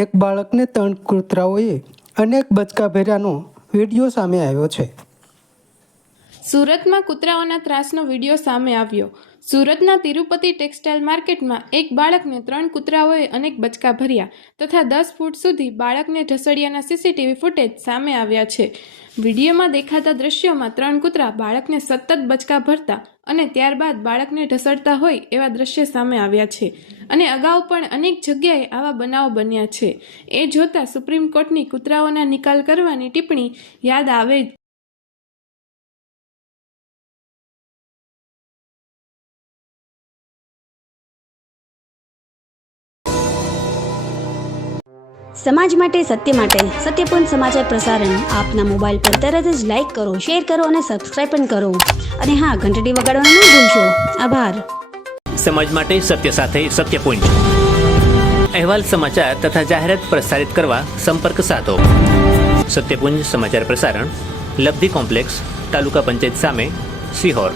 એક બાળકને 3 કૂતરાઓએ અનેક બચકા ભર્યાનો વિડીયો સામે આવ્યો છે। સુરતમાં કૂતરાઓના ત્રાસનો વિડીયો સામે આવ્યો। સુરતના તિરુપતિ ટેક્સટાઇલ માર્કેટમાં એક બાળકને 3 કૂતરાઓએ અનેક બચકા ભર્યા તથા 10 ફૂટ સુધી બાળકને ઢસડ્યાના સીસીટીવી ફૂટેજ સામે આવ્યા છે। વિડીયોમાં દેખાતા દ્રશ્યોમાં 3 કૂતરા બાળકને સતત બચકા ભરતા અને ત્યારબાદ બાળકને ઢસડતા હોય એવા દ્રશ્ય સામે આવ્યા છે અને અગાઉ પણ અનેક જગ્યાએ આવા બનાવો બન્યા છે। એ જોતા સુપ્રીમ કોર્ટની કૂતરાઓના નિકાલ કરવાની ટિપ્પણી યાદ આવે। સમાજ માટે સત્યપૂર્ણ સમાચાર પ્રસારણ આપના મોબાઈલ પર તરત જ લાઈક કરો, શેર કરો અને સબસ્ક્રાઇબ પણ કરો અને હા, ઘંટડી વગાડવાનું ન ભૂલશો। આભાર। સમાજ માટે સત્ય સાથે સત્યપૂર્ણ અહેવાલ, સમાચાર તથા જાહેરાત પ્રસારિત કરવા સંપર્ક સાધો। સત્યપુંજ સમાચાર પ્રસારણ, લબ્ધિ કોમ્પ્લેક્સ, તાલુકા પંચાયત સામે, સિહોર।